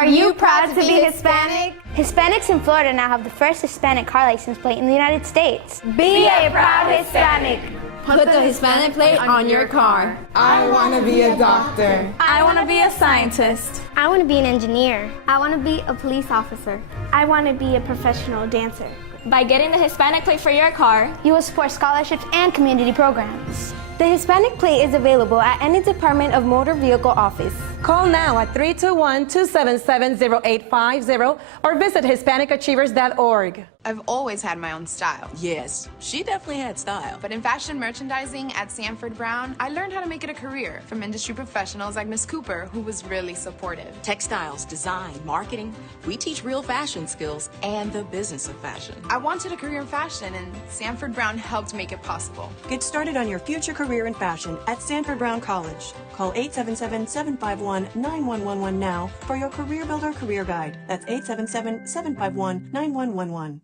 Are you proud to be Hispanic? Hispanics in Florida now have the first Hispanic car license plate in the United States. Be a proud Hispanic. Put the Hispanic plate on your car. I want to be a doctor. I want to be a scientist. I want to be an engineer. I want to be a police officer. I want to be a professional dancer. By getting the Hispanic plate for your car, you will support scholarships and community programs. The Hispanic plate is available at any Department of Motor Vehicle office. Call now at 321-277-0850 or visit HispanicAchievers.org. I've always had my own style. Yes, she definitely had style. But in fashion merchandising at Sanford Brown, I learned how to make it a career from industry professionals like Miss Cooper, who was really supportive. Textiles, design, marketing. We teach real fashion skills and the business of fashion. I wanted a career in fashion, and Sanford Brown helped make it possible. Get started on your future career in fashion at Sanford Brown College. Call 877-751-9111 now for your Career Builder Career Guide. That's 877-751-9111.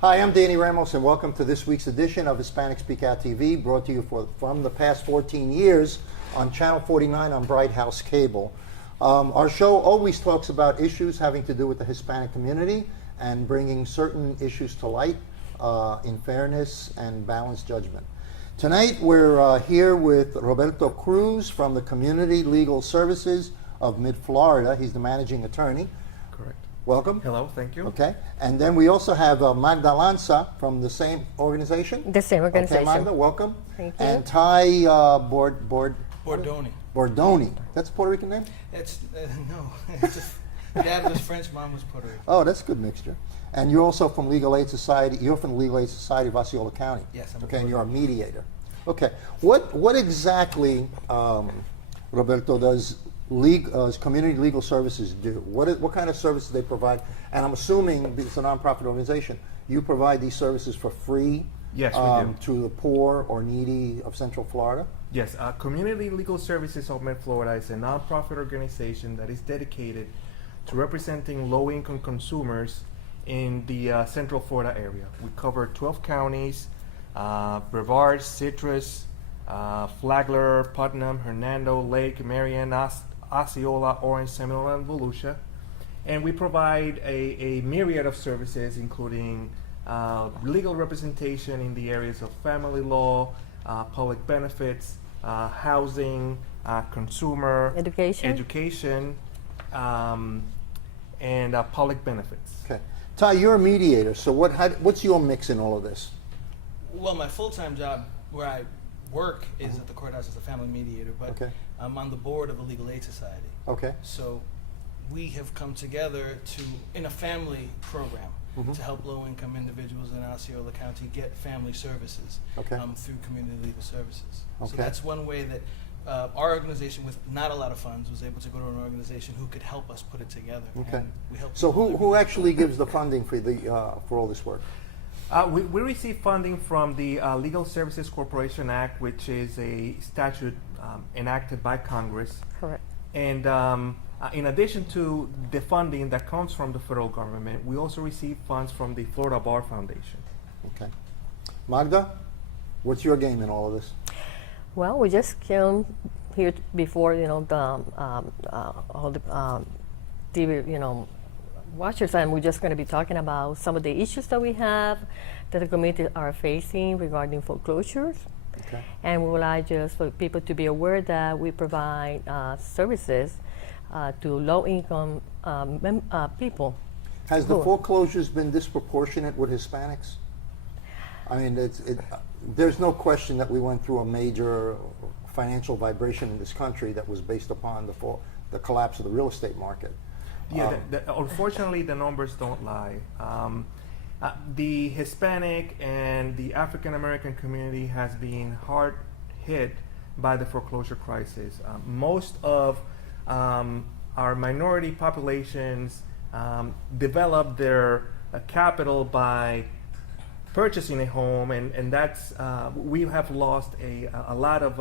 Hi, I'm Danny Ramos, and welcome to this week's edition of Hispanic SpeakOut TV, brought to you from the past 14 years on Channel 49 on Bright House Cable. Our show always talks about issues having to do with the Hispanic community and bringing certain issues to light in fairness and balanced judgment. Tonight, we're here with Roberto Cruz from the Community Legal Services of Mid-Florida. He's the managing attorney. Correct. Welcome. Hello, thank you. Okay, and then we also have Magda Lanza from the same organization. The same organization. Okay, Magda, welcome. Thank you. And Ty Bordoni. Bordoni. That's a Puerto Rican name? It's no. It's just, Dad was French, Mom was Puerto Rican. Oh, that's a good mixture. And you're also from Legal Aid Society. You're from the Legal Aid Society of Osceola County. Yes, I'm okay, and you're a mediator. Okay, what exactly, Roberto, does Community Legal Services do? What kind of services they provide? And I'm assuming, because it's a nonprofit organization, you provide these services for free. Yes, we do. To the poor or needy of Central Florida? Yes, Community Legal Services of Mid-Florida is a nonprofit organization that is dedicated to representing low-income consumers in the Central Florida area. We cover 12 counties, Brevard, Citrus, Flagler, Putnam, Hernando, Lake, Marion, Osceola, Orange, Seminole, and Volusia. And we provide a myriad of services, including legal representation in the areas of family law, public benefits, housing, consumer education, and public benefits. Okay, Ty, you're a mediator. So what's your mix in all of this? Well, my full-time job where I work is at the courthouse as a family mediator, but okay. I'm on the board of a Legal Aid Society. Okay. So we have come together in a family program to help low-income individuals in Osceola County get family services through Community Legal Services. Okay. So that's one way that our organization, with not a lot of funds, was able to go to an organization who could help us put it together. Okay. And we help so who actually gives the funding for all this work? We receive funding from the Legal Services Corporation Act, which is a statute enacted by Congress. Correct. And in addition to the funding that comes from the federal government, we also receive funds from the Florida Bar Foundation. Okay. Magda, what's your game in all of this? Well, we just came here before, the all the TV, watchers, and we're just going to be talking about some of the issues that we have that the community are facing regarding foreclosures. Okay. And we would like just for people to be aware that we provide services to low-income people. Has the foreclosures been disproportionate with Hispanics? I mean, there's no question that we went through a major financial vibration in this country that was based upon the collapse of the real estate market. Yeah, unfortunately, the numbers don't lie. The Hispanic and the African American community has been hard hit by the foreclosure crisis. Most of our minority populations develop their capital by purchasing a home, and that's we have lost a lot of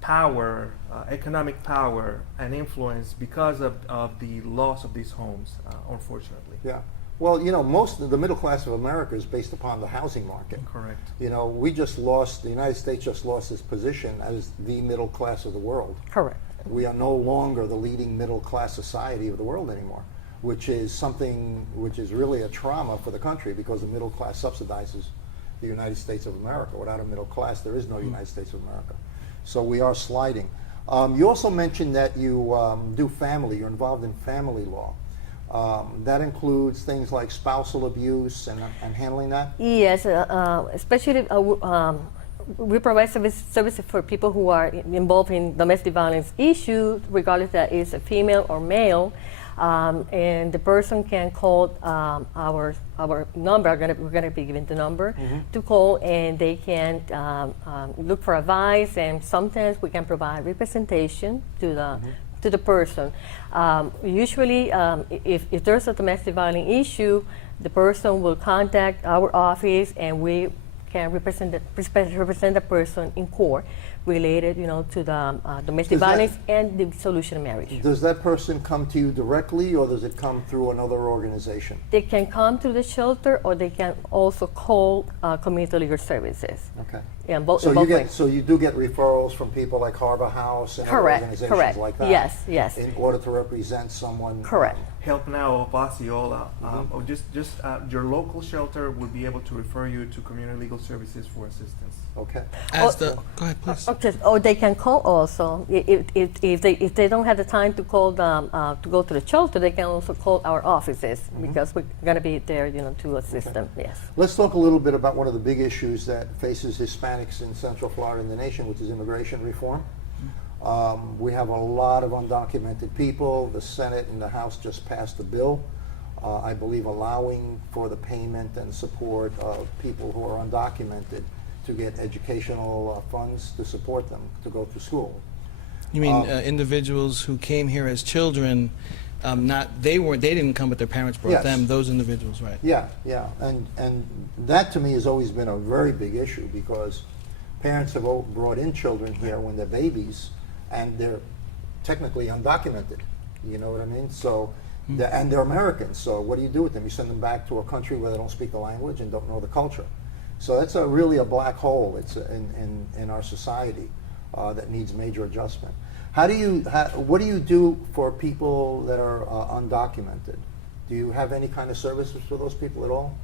power, economic power and influence because of the loss of these homes, unfortunately. Yeah. Well, most of the middle class of America is based upon the housing market. Correct. The United States just lost its position as the middle class of the world. Correct. We are no longer the leading middle-class society of the world anymore, which is something which is really a trauma for the country, because the middle class subsidizes the United States of America. Without a middle class, there is no United States of America. So we are sliding. You also mentioned that you do family, you're involved in family law. That includes things like spousal abuse and handling that? Yes, especially we provide services for people who are involved in domestic violence issues, regardless that is a female or male. And the person can call our number. We're gonna be given the number to call, and they can look for advice. And sometimes we can provide representation to the person. Usually, if there's a domestic violence issue, the person will contact our office, and we can represent the person in court, related, to the domestic violence and the solution of marriage. Does that person come to you directly, or does it come through another organization? They can come to the shelter, or they can also call community legal services. Okay. Yeah, both So so you do get referrals from people like Harbor House and other organizations like that. Yes. In order to represent someone. Correct. Help Now of Osceola, or just your local shelter would be able to refer you to community legal services for assistance. Okay. Go ahead, please. Okay. Or they can call also if they don't have the time to call to go to the shelter. They can also call our offices, because we're going to be there, to assist them. Yes. Let's talk a little bit about one of the big issues that faces Hispanics in Central Florida and the nation, which is immigration reform. We have a lot of undocumented people. The Senate and the House just passed a bill, I believe, allowing for the payment and support of people who are undocumented to get educational funds to support them to go to school. You mean individuals who came here as children? They didn't come, but their parents brought them. Those individuals, right? Yeah, and that to me has always been a very big issue, because parents have brought in children here when they're babies, and they're technically undocumented. You know what I mean? So, and they're Americans. So what do you do with them? You send them back to a country where they don't speak the language and don't know the culture. So that's really a black hole. It's in our society that needs major adjustment. What do you do for people that are undocumented? Do you have any kind of services for those people at all?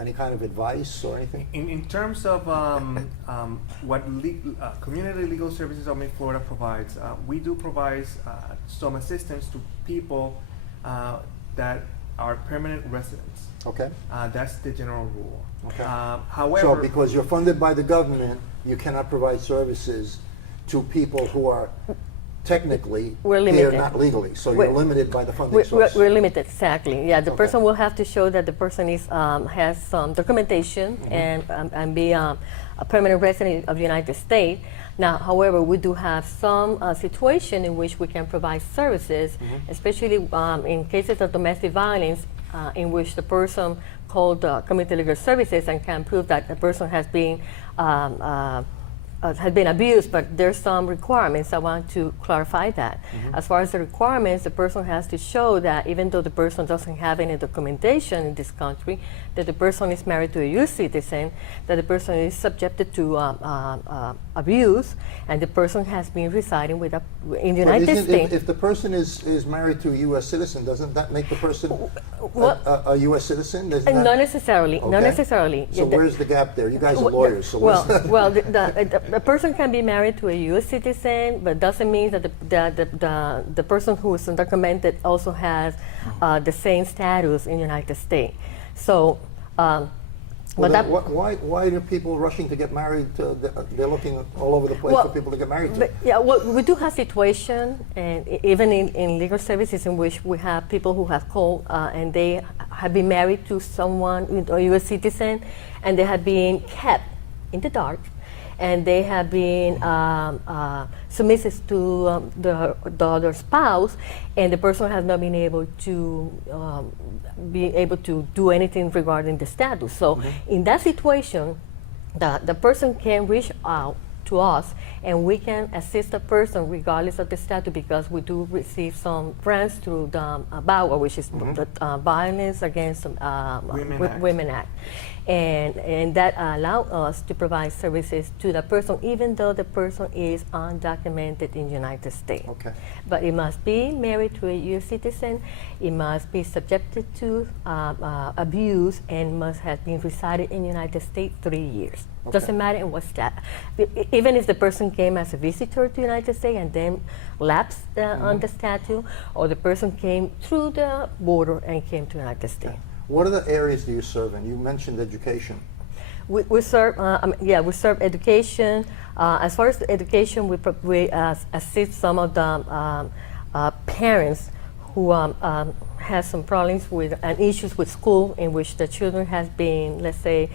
Any kind of advice or anything? In terms of what Community Legal Services of Mid-Florida provides, we do provide some assistance to people that are permanent residents. Okay. That's the general rule. Okay. However, so because you're funded by the government, you cannot provide services to people who are technically here, not legally. So you're limited by the funding source. We're limited, exactly. Yeah, the person will have to show that the person is has some documentation and be a permanent resident of the United States. Now, however, we do have some situation in which we can provide services, especially in cases of domestic violence, in which the person called community legal services and can prove that the person has been abused, but there's some requirements. I want to clarify that. As far as the requirements, the person has to show that even though the person doesn't have any documentation in this country, that the person is married to a U.S. citizen, that the person is subjected to abuse, and the person has been residing in the United States. If the person is married to a U.S. citizen, doesn't that make the person a U.S. citizen? Not necessarily. Okay. Not necessarily. So where's the gap there? You guys are lawyers. So a person can be married to a U.S. citizen, but doesn't mean that the person who is undocumented also has the same status in the United States. So, why are people rushing to get married? They're looking all over the place for people to get married to. We do have situations, and even in legal services, in which we have people who have called and they have been married to someone, a U.S. citizen, and they have been kept in the dark, and they have been submissive to the other spouse, and the person has not been able to do anything regarding the status. So in that situation, the person can reach out to us, and we can assist a person regardless of the status, because we do receive some grants through the VAWA, which is the Violence Against Women Act. And that allow us to provide services to the person, even though the person is undocumented in the United States. Okay. But it must be married to a U.S. citizen, it must be subjected to abuse, and must have been resided in the United States 3 years. Okay. Doesn't matter in what stat. Even if the person came as a visitor to the United States and then lapsed on the statute, or the person came through the border and came to the United States. What are the areas do you serve in? You mentioned education. We serve, we serve education. As far as the education, we assist some of the parents who have some problems with and issues with school, in which the children has been, let's say,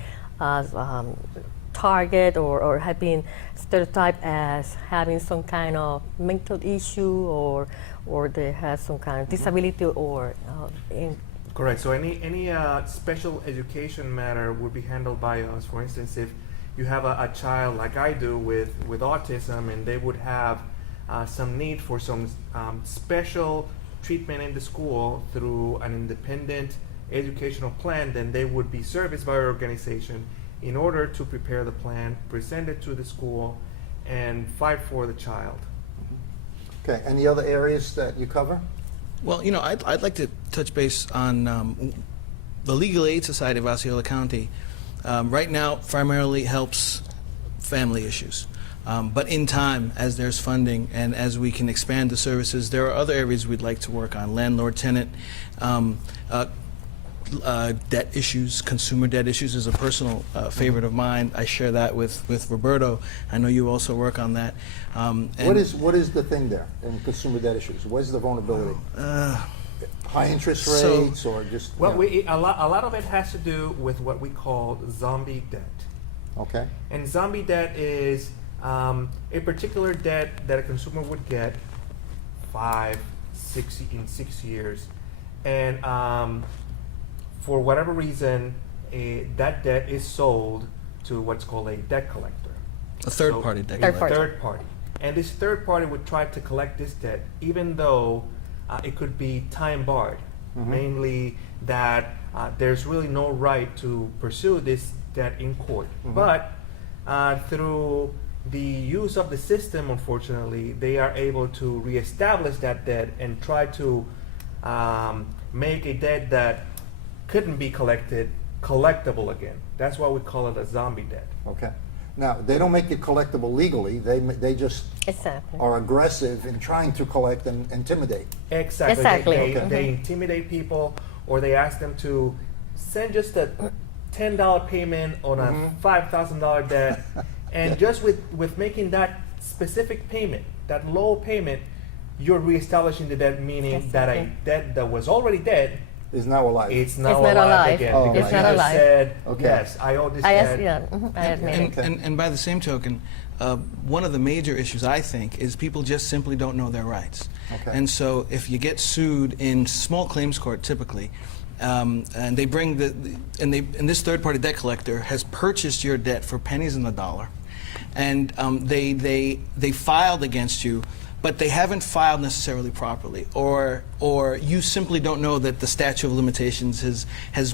target or have been stereotyped as having some kind of mental issue, or they have some kind of disability, or Correct. So any special education matter would be handled by us. For instance, if you have a child like I do with autism, and they would have some need for some special treatment in the school through an independent educational plan, then they would be serviced by our organization in order to prepare the plan, present it to the school, and fight for the child. Okay. Any other areas that you cover? Well, you know, I'd like to touch base on the Legal Aid Society of Osceola County. Right now, primarily helps family issues. But in time, as there's funding and as we can expand the services, there are other areas we'd like to work on. Landlord-tenant, debt issues, consumer debt issues is a personal favorite of mine. I share that with Roberto. I know you also work on that. What is the thing there in consumer debt issues? What's the vulnerability? High interest rates, or just? Well, a lot of it has to do with what we call zombie debt. Okay. And zombie debt is a particular debt that a consumer would get 6 years, and for whatever reason, that debt is sold to what's called a debt collector. A third-party debt collector. Third party. And this third party would try to collect this debt, even though it could be time barred, mainly that there's really no right to pursue this debt in court. But through the use of the system, unfortunately, they are able to reestablish that debt and try to make a debt that couldn't be collectible again. That's why we call it a zombie debt. Okay. Now, they don't make it collectible legally. They just are aggressive in trying to collect and intimidate. Exactly. They intimidate people, or they ask them to send just a $10 payment on a $5,000 debt, and just with making that specific payment, that low payment, you're reestablishing the debt, meaning that a debt that was already dead is now alive. It's now alive again. Oh, because it's not alive. Said, yes, I owe this debt. I admit it. And by the same token, one of the major issues, I think, is people just simply don't know their rights. Okay. And so if you get sued in small claims court, typically, and they bring and this third-party debt collector has purchased your debt for pennies on the dollar, and they filed against you, but they haven't filed necessarily properly, or you simply don't know that the statute of limitations has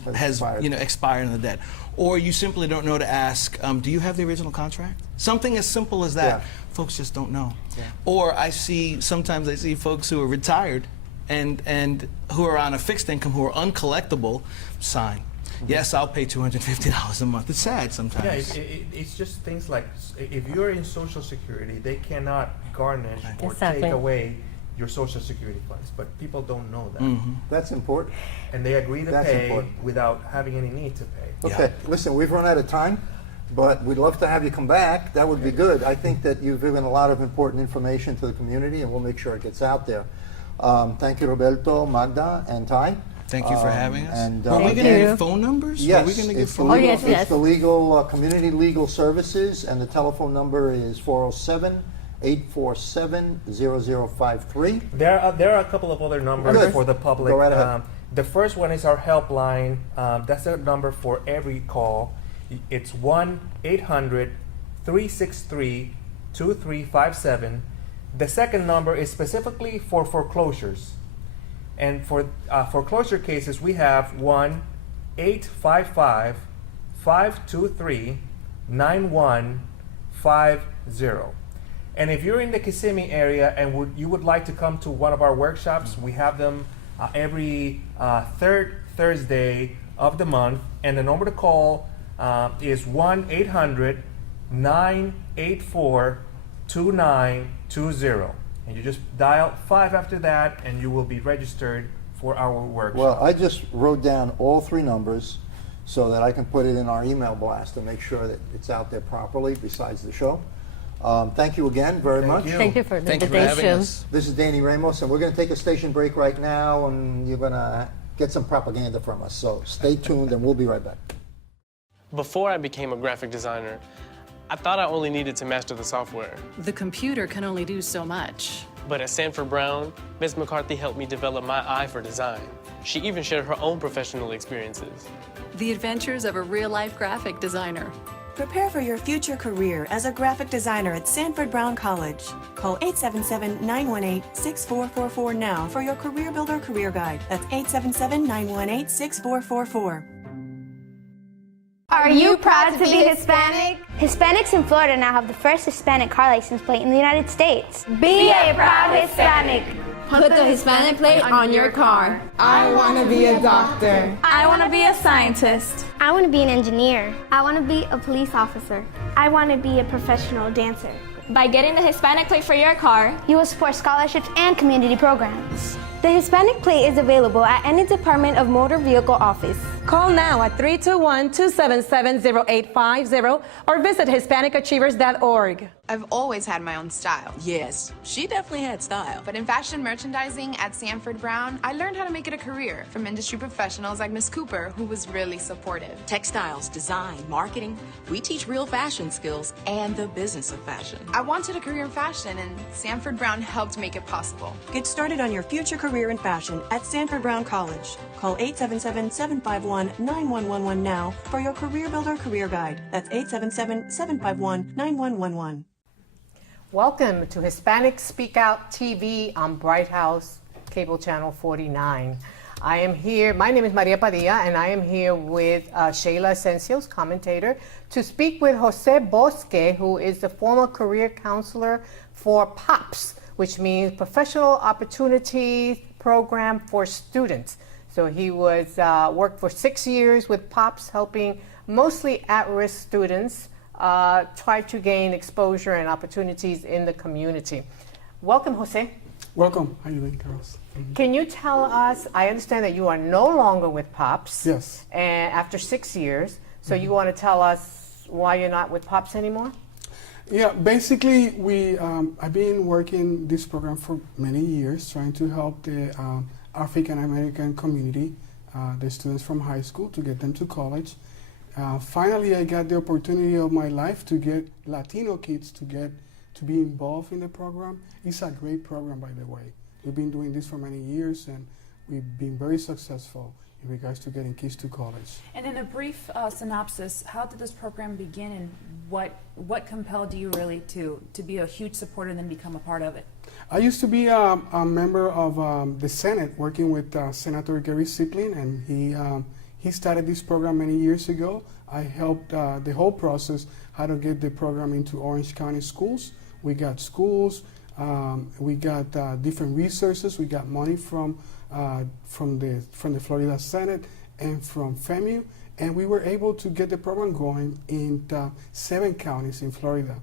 expired on the debt, or you simply don't know to ask, do you have the original contract? Something as simple as that. Yeah. Folks just don't know. Yeah. Or sometimes I see folks who are retired and who are on a fixed income, who are uncollectible, sign. Yes, I'll pay $250 a month. It's sad sometimes. Yeah, it's just things like, if you're in Social Security, they cannot garnish or take away your Social Security funds, but people don't know that. That's important. And they agree to pay without having any need to pay. Okay, listen, we've run out of time, but we'd love to have you come back. That would be good. I think that you've given a lot of important information to the community, and we'll make sure it gets out there. Thank you, Roberto, Magda, and Ty. Thank you for having us. And, are we going to give phone numbers? Yes, are we gonna give it's, phone the legal, numbers? it's the legal community legal services, and the telephone number is 407-847-0053. There are a couple of other numbers for the public. Go right ahead. The first one is our helpline. That's a number for every call. It's 1-800-363-3733. 2357. The second number is specifically for foreclosures. And for foreclosure cases, we have 1-855-523-9150. And if you're in the Kissimmee area and you would like to come to one of our workshops, we have them every third Thursday of the month. And the number to call is 1-800-984-2920. And you just dial 5 after that, and you will be registered for our workshop. Well, I just wrote down all 3 numbers so that I can put it in our email blast to make sure that it's out there properly besides the show. Thank you again very much. Thank you for the Thank you for having invitation. us. This is Danny Ramos, and we're going to take a station break right now, and you're going to get some propaganda from us. So stay tuned, and we'll be right back. Before I became a graphic designer, I thought I only needed to master the software. The computer can only do so much. But at Sanford Brown, Ms. McCarthy helped me develop my eye for design. She even shared her own professional experiences. The adventures of a real-life graphic designer. Prepare for your future career as a graphic designer at Sanford Brown College. Call 877-918-6444 now for your Career Builder Career Guide. That's 877-918-6444. Are you proud to be Hispanic? Hispanics in Florida now have the first Hispanic car license plate in the United States. Be a proud Hispanic. Put the Hispanic plate on your car. I want to be a doctor. I want to be a scientist. I want to be an engineer. I want to be a police officer. I want to be a professional dancer. By getting the Hispanic plate for your car, You will support scholarships and community programs. The Hispanic plate is available at any Department of Motor Vehicle office. Call now at 321-277-0850 or visit HispanicAchievers.org. I've always had my own style. Yes, she definitely had style. But in fashion merchandising at Sanford Brown, I learned how to make it a career from industry professionals like Miss Cooper, who was really supportive. Textiles, design, marketing, we teach real fashion skills and the business of fashion. I wanted a career in fashion, and Sanford Brown helped make it possible. Get started on your future career in fashion at Sanford Brown College. Call 877-751-9111 now for your Career Builder Career Guide. That's 877-751-9111. Welcome to Hispanic SpeakOut TV on Bright House Cable Channel 49. I am here, my name is Maria Padilla, and I am here with Sheila Asencios, commentator, to speak with Jose Bosque, who is the former career counselor for POPS, which means Professional Opportunity Program for Students. So he was worked for 6 years with POPS, helping mostly at-risk students try to gain exposure and opportunities in the community. Welcome, Jose. Welcome. How are you doing, Carlos? Can you tell us, I understand that you are no longer with POPS. Yes. And after 6 years. So you want to tell us why you're not with POPS anymore? Yeah, basically, I've been working this program for many years, trying to help the African American community, the students from high school, to get them to college. Finally, I got the opportunity of my life to get Latino kids to be involved in the program. It's a great program, by the way. We've been doing this for many years, and we've been very successful in regards to getting kids to college. And in a brief synopsis, how did this program begin, and what compelled you really to be a huge supporter and then become a part of it? I used to be a member of the Senate, working with Senator Gary Siplin, and he started this program many years ago. I helped the whole process, how to get the program into Orange County schools. We got schools, we got different resources. We got money from the Florida Senate and from FEMU, and we were able to get the program going in 7 counties in Florida.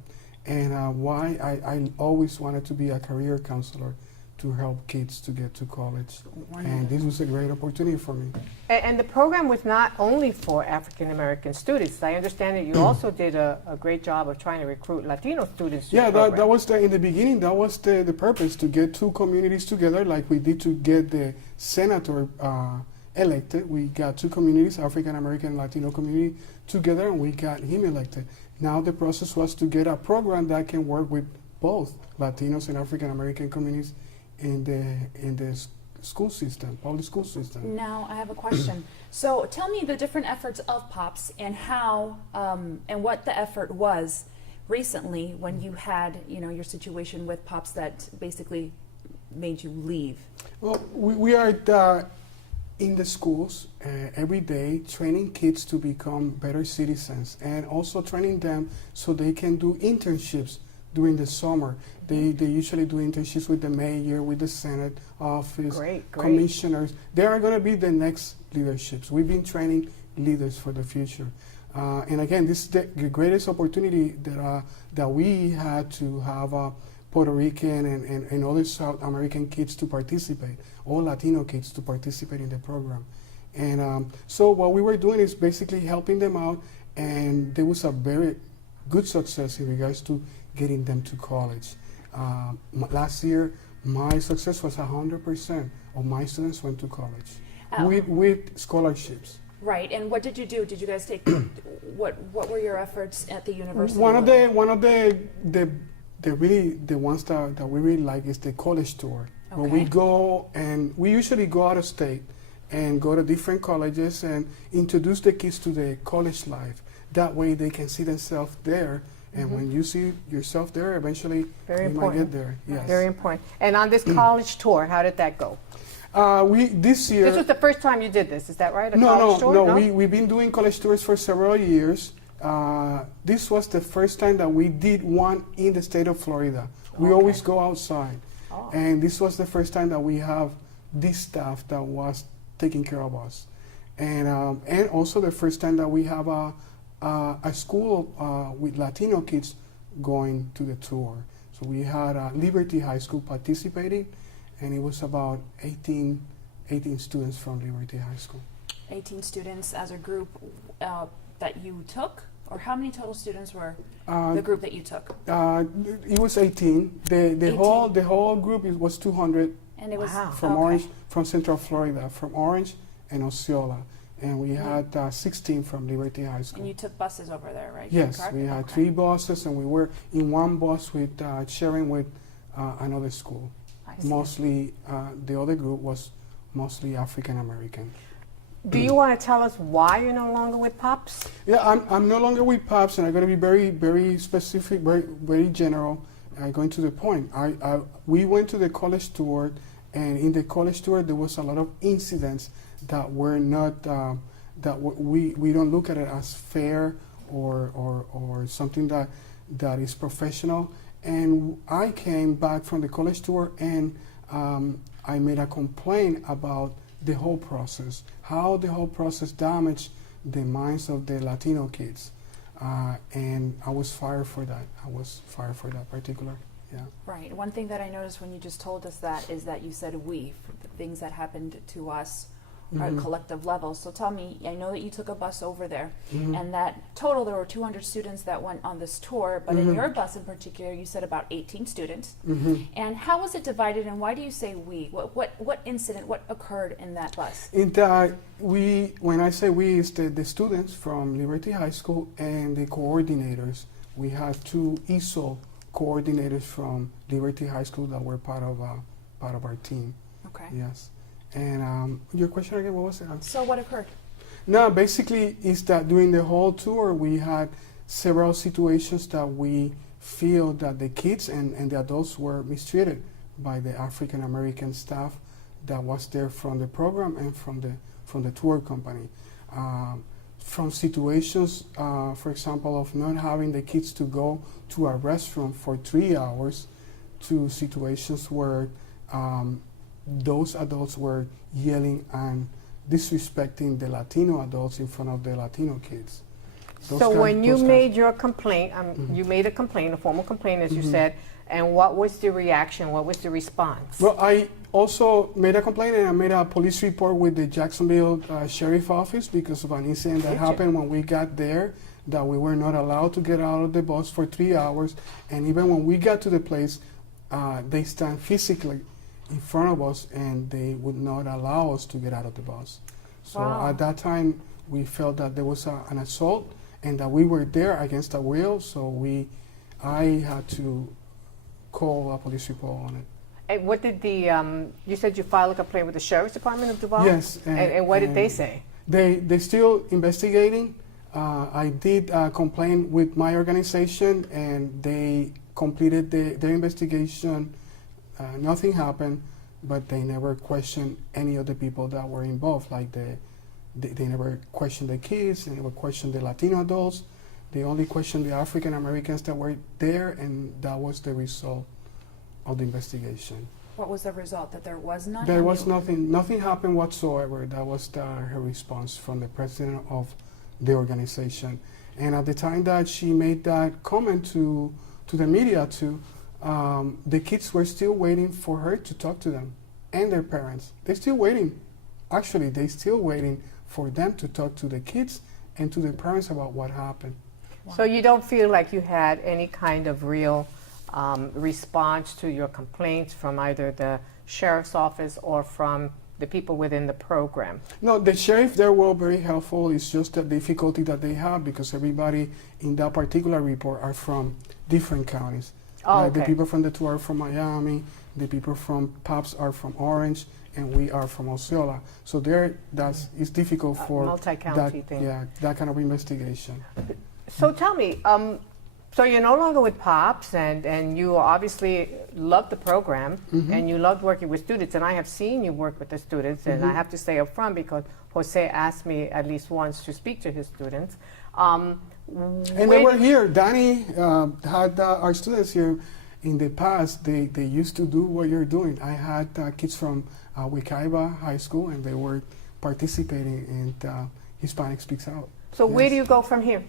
And why I always wanted to be a career counselor to help kids to get to college. Wonderful. And this was a great opportunity for me. And the program was not only for African American students. I understand that you also did a great job of trying to recruit Latino students to the program. that was in the beginning, that was the purpose, to get 2 communities together, like we did to get the senator elected. We got 2 communities, African American and Latino community, together, and we got him elected. Now the process was to get a program that can work with both Latinos and African American communities in the school system, public school system. Now I have a question. So tell me the different efforts of POPS and how and what the effort was recently when you had, your situation with Pops that basically made you leave? Well, we are in the schools every day training kids to become better citizens and also training them so they can do internships during the summer. They usually do internships with the mayor, with the Senate office, commissioners. They are going to be the next leaderships. We've been training leaders for the future. And again, this is the greatest opportunity that we had to have Puerto Rican and other South American kids to participate, all Latino kids to participate in the program. And so what we were doing is basically helping them out, and there was a very good success in regards to getting them to college. Last year, my success was 100% of my students went to college with scholarships. Right, and what did you do? Did you guys take, what were your efforts at the university? One of the ones that we really like is the college tour. Okay. Where we go, and we usually go out of state and go to different colleges and introduce the kids to the college life. That way they can see themselves there, and when you see yourself there, eventually might get there. Yes. Very important. And on this college tour, how did that go? This year. This was the first time you did this, is that right? No. We've been doing college tours for several years. This was the first time that we did one in the state of Florida. We always go outside. And this was the first time that we have this staff that was taking care of us. And also the first time that we have a school with Latino kids going to the tour. So we had Liberty High School participating, and it was about 18 students from Liberty High School. 18 students as a group that you took? Or how many total students were the group that you took? It was 18. The whole group was 200. And it was from Orange, from Central Florida, from Orange and Osceola, and we had 16 from Liberty High School. And you took buses over there, right? Yes, Correct? we had 3 buses, and we were in one bus with sharing with another school. Mostly, the other group was mostly African American. Do you want to tell us why you're no longer with Pops? Yeah, I'm no longer with Pops, and I'm going to be very, very specific, very, very general, going to the point. We went to the college tour, and in the college tour there was a lot of incidents that were not, we don't look at it as fair or something that is professional. And I came back from the college tour, and I made a complaint about the whole process, how the whole process damaged the minds of the Latino kids. And I was fired for that. I was fired for that particular, yeah. Right. One thing that I noticed when you just told us that is that you said we, for the things that happened to us at a collective level. So tell me, I know that you took a bus over there, and that total there were 200 students that went on this tour, but in your bus in particular, you said about 18 students. And how was it divided, and why do you say we? What incident, what occurred in that bus? When I say we, it's the students from Liberty High School and the coordinators. We had 2 ESOL coordinators from Liberty High School that were part of our team. Okay. Yes. And your question again, what was it? So what occurred? No, basically is that during the whole tour we had several situations that we feel that the kids and the adults were mistreated by the African American staff that was there from the program and from the tour company. From situations, for example, of not having the kids to go to a restroom for 3 hours, to situations where those adults were yelling and disrespecting the Latino adults in front of the Latino kids. So when you made your complaint, you made a complaint, a formal complaint, as you said, and what was the reaction? What was the response? Well, I also made a complaint, and I made a police report with the Jacksonville Sheriff Office because of an incident that happened when we got there, that we were not allowed to get out of the bus for 3 hours, and even when we got to the place, they stand physically in front of us, and they would not allow us to get out of the bus. So at that time, we felt that there was an assault, and that we were there against our will. So I had to call a police report on it. And what did you said you filed a complaint with the Sheriff's Department of Duval? Yes. And what did they say? They're still investigating. I did complain with my organization, and they completed their investigation. Nothing happened, but they never questioned any of the people that were involved. Like they never questioned the kids, they never questioned the Latino adults. They only questioned the African Americans that were there, and that was the result of the investigation. What was the result? That there was none? There was nothing. Nothing happened whatsoever. That was her response from the president of the organization. And at the time that she made that comment to the media too, the kids were still waiting for her to talk to them and their parents. They're still waiting. Actually, they're still waiting for them to talk to the kids and to the parents about what happened. Wow. So you don't feel like you had any kind of real response to your complaints from either the sheriff's office or from the people within the program? No, the sheriff, they were very helpful. It's just the difficulty that they have because everybody in that particular report are from different counties. Oh, okay. The people from the two are from Miami, the people from POPS are from Orange, and we are from Osceola. So it's difficult for multi-county thing. Yeah, that kind of investigation. So tell me, so you're no longer with POPS, and you obviously love the program, and you loved working with students, and I have seen you work with the students, and I have to say up front because Jose asked me at least once to speak to his students. And they were here. Danny had our students here in the past. They used to do what you're doing. I had kids from Wekiva High School, and they were participating in Hispanic Speaks Out. So where do you go from here?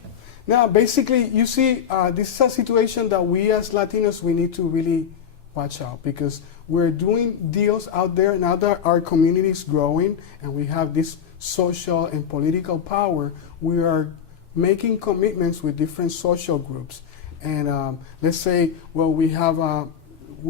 Now, basically, you see, this is a situation that we as Latinos, we need to really watch out because we're doing deals out there now that our community is growing and we have this social and political power. We are making commitments with different social groups. And let's say, well, we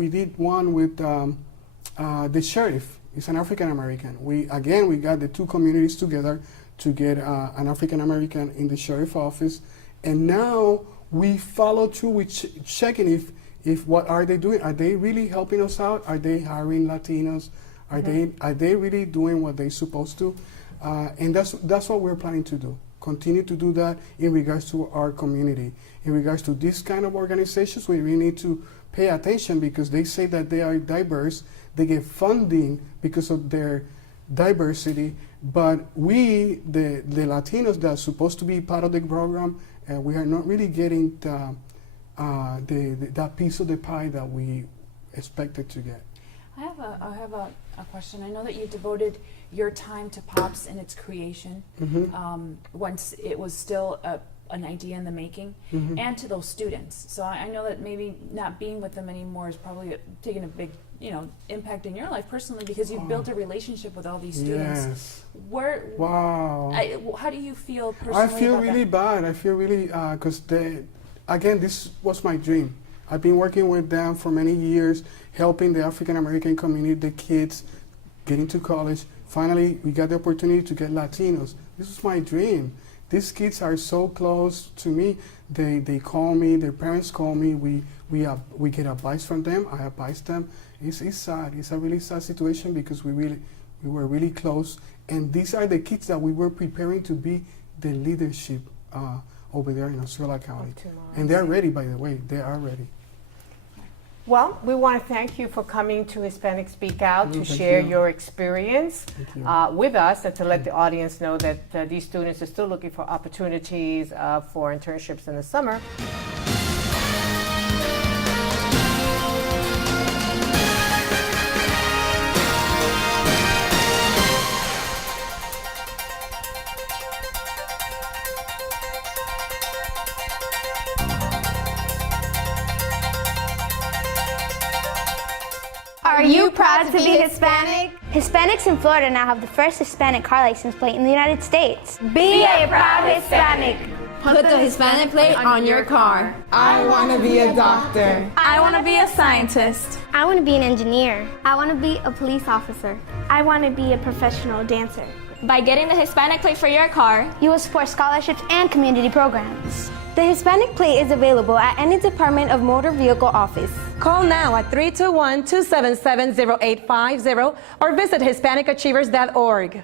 did one with the sheriff. He's an African American. We got the two communities together to get an African American in the sheriff office. And now we follow through with checking if what are they doing? Are they really helping us out? Are they hiring Latinos? Are they really doing what they're supposed to? And that's what we're planning to do. Continue to do that in regards to our community. In regards to this kind of organizations, we really need to pay attention because they say that they are diverse. They get funding because of their diversity. But we, the Latinos that are supposed to be part of the program, we are not really getting that piece of the pie that we expected to get. I have a question. I know that you devoted your time to POPS in its creation, once it was still an idea in the making, and to those students. So I know that maybe not being with them anymore is probably taking a big impact in your life personally because you've built a relationship with all these students. Yes. Wow. How do you feel personally? I feel about really bad. I feel really, because again, this was my dream. I've been working with them for many years, helping the African American community, the kids, getting to college. Finally, we got the opportunity to get Latinos. This was my dream. These kids are so close to me. They call me, their parents call me. We get advice from them. I advise them. It's sad. It's a really sad situation because we were really close. And these are the kids that we were preparing to be the leadership over there in Osceola County. And they're ready, by the way. They are ready. Well, we want to thank you for coming to Hispanic Speak Out to share your experience with us and to let the audience know that these students are still looking for opportunities for internships in the summer. Are you proud to be Hispanic? Hispanics in Florida now have the first Hispanic car license plate in the United States. Be a proud Hispanic. Put the Hispanic plate on your car. I want to be a doctor. I want to be a scientist. I want to be an engineer. I want to be a police officer. I want to be a professional dancer. By getting the Hispanic plate for your car, you will support scholarships and community programs. The Hispanic plate is available at any Department of Motor Vehicle office. Call now at 321-277-0850 or visit HispanicAchievers.org.